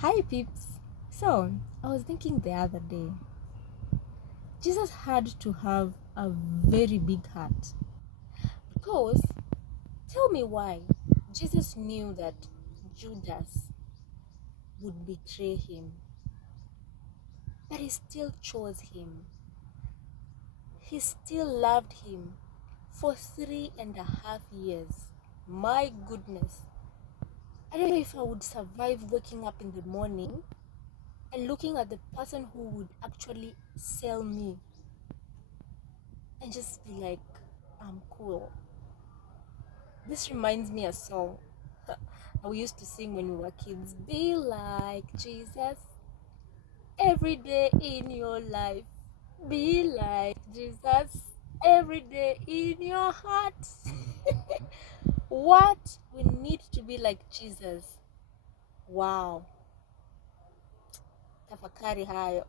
Hi peeps. So, I was thinking the other day, Jesus had to have a very big heart. Because, tell me why. Jesus knew that Judas would betray him, but he still chose him. He still loved him for 3.5 years. My goodness. I don't know if I would survive waking up in the morning and looking at the person who would actually sell me and just be like, I'm cool. This reminds me a song we used to sing when we were kids. Be like Jesus every day in your life. Be like Jesus every day in your heart. What? We need to be like Jesus. Wow. Tafakari hayo.